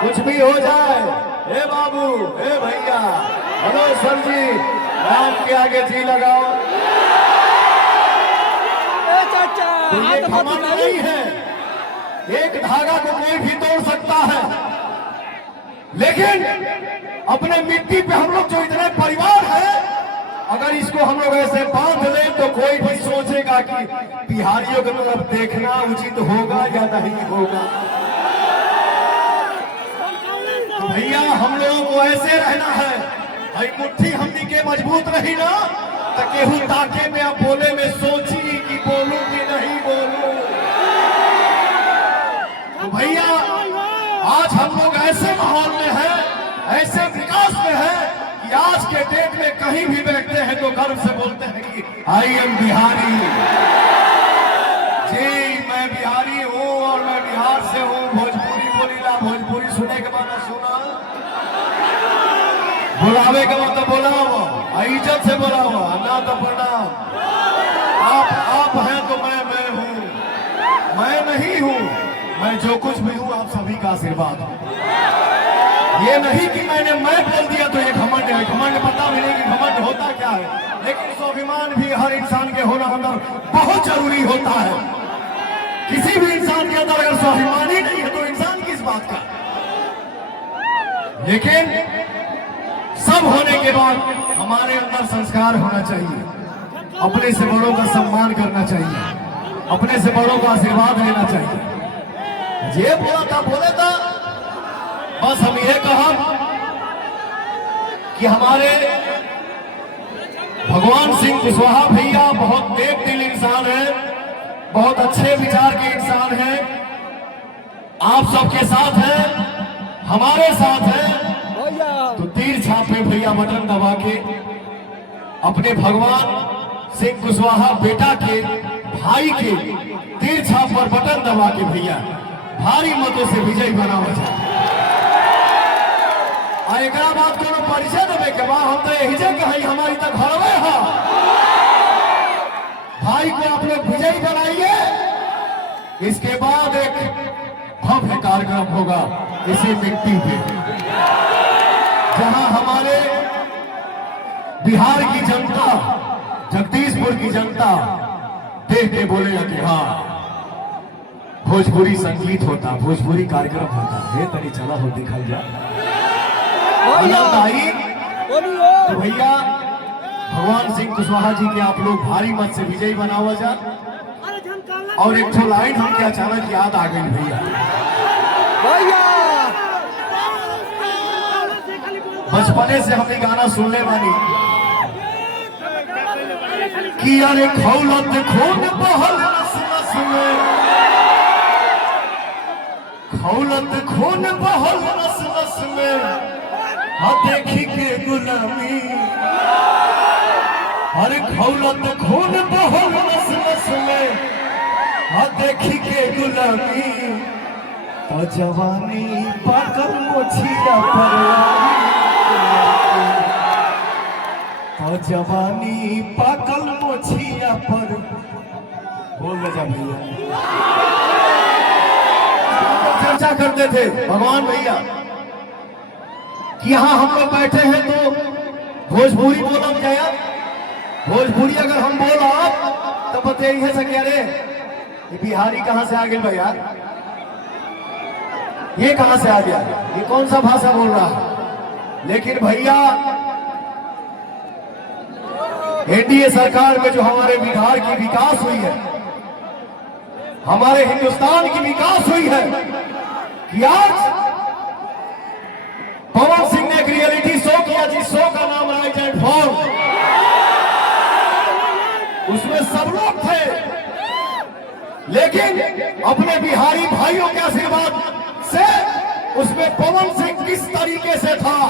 कुछ भी हो जाए, हे बाबू, हे भैया, हेलो सर जी, नाम के आगे जी लगाओ। तो ये घमंड नहीं है, एक धागा को कोई भी तोड़ सकता है, लेकिन अपने मिट्टी पे हम लोग जो इतने परिवार है, अगर इसको हम लोग ऐसे बांध लें तो कोई भी सोचेगा कि बिहारियों की तरफ देखना उचित होगा या नहीं होगा। तो भैया हम लोगों को ऐसे रहना है, भाई मुट्ठी हमनी के मजबूत रही ना तो केहू ताके में अब बोले में सोची कि बोलूं कि नहीं बोलूं। तो भैया आज हम लोग ऐसे माहौल में हैं, ऐसे विकास में हैं कि आज के डेट में कहीं भी बैठते हैं तो गर्व से बोलते हैं कि आई एम बिहारी। जी मैं बिहारी हूँ और मैं बिहार से हूँ। भोजपुरी बोलीला, भोजपुरी सुने के बाद सुना, बुलावे के बाद तो बुलाओ, इज्जत से बुलाओ, ना तो प्रणाम। आप हैं तो मैं हूँ, मैं नहीं हूँ, मैं जो कुछ भी हूँ आप सभी का आशीर्वाद हूँ। ये नहीं कि मैंने मैं बोल दिया तो ये घमंड है, घमंड पता भी नहीं कि घमंड होता क्या है, लेकिन स्वाभिमान भी हर इंसान के होना अंदर बहुत जरूरी होता है। किसी भी इंसान के अंदर अगर स्वाभिमान ही नहीं है तो इंसान किस बात का। लेकिन सब होने के बाद हमारे अंदर संस्कार होना चाहिए, अपने से बड़ों का सम्मान करना चाहिए, अपने से बड़ों का आशीर्वाद लेना चाहिए। ये बोला था बोले था, बस हम ये कहा कि हमारे भगवान सिंह कुशवाहा भैया बहुत नेक दिल इंसान है, बहुत अच्छे विचार के इंसान हैं, आप सबके साथ हैं, हमारे साथ हैं। तो तीर छापे भैया बटन दबा के अपने भगवान सिंह कुशवाहा बेटा के भाई के तीर छाप पर बटन दबा के भैया भारी मतों से विजयी बनावा जाए। और एक बात को परिचय देवे के बाद हम तो यही कही हमारी तक हरवे है, भाई को आप लोग विजयी बनाइए। इसके बाद एक भव्य कार्यक्रम होगा इसी मिट्टी पे, जहां हमारे बिहार की जनता, जगदीशपुर की जनता देख के बोलेगा कि हाँ भोजपुरी संगीत होता, भोजपुरी कार्यक्रम होता है। तनी चला हो दिखा जा तो भैया भगवान सिंह कुशवाहा जी के आप लोग भारी मत से विजयी बनावा जा। और एक तो लाइन हमके अचानक याद आ गई भैया, बचपने से हम गाना सुनने वाली कि अरे खौलत खून बहल नस नस में, खौलत खून बहल नस नस में, देखी के गुलामी। अरे खौलत खून बहल नस नस में, देखी के गुलामी। तो जवानी पाकल मोछिया परवानी, तो जवानी पाकल मोछिया पर। बोल जा भैया, चर्चा करते थे भगवान भैया कि यहाँ हम लोग बैठे हैं तो भोजपुरी बोलम जाया। भोजपुरी अगर हम बोला तो बताइए से क्या रे ये बिहारी कहाँ से आ गए भैया, ये कहाँ से आ गया, ये कौन सा भाषा बोल रहा है। लेकिन भैया एनडीए सरकार में जो हमारे बिहार की विकास हुई है, हमारे हिंदुस्तान की विकास हुई है कि आज पवन सिंह ने एक रियलिटी शो किया जिस शो का नाम राइज एंड फॉल। उसमें सब लोग थे, लेकिन अपने बिहारी भाइयों के आशीर्वाद से उसमें पवन सिंह किस तरीके से था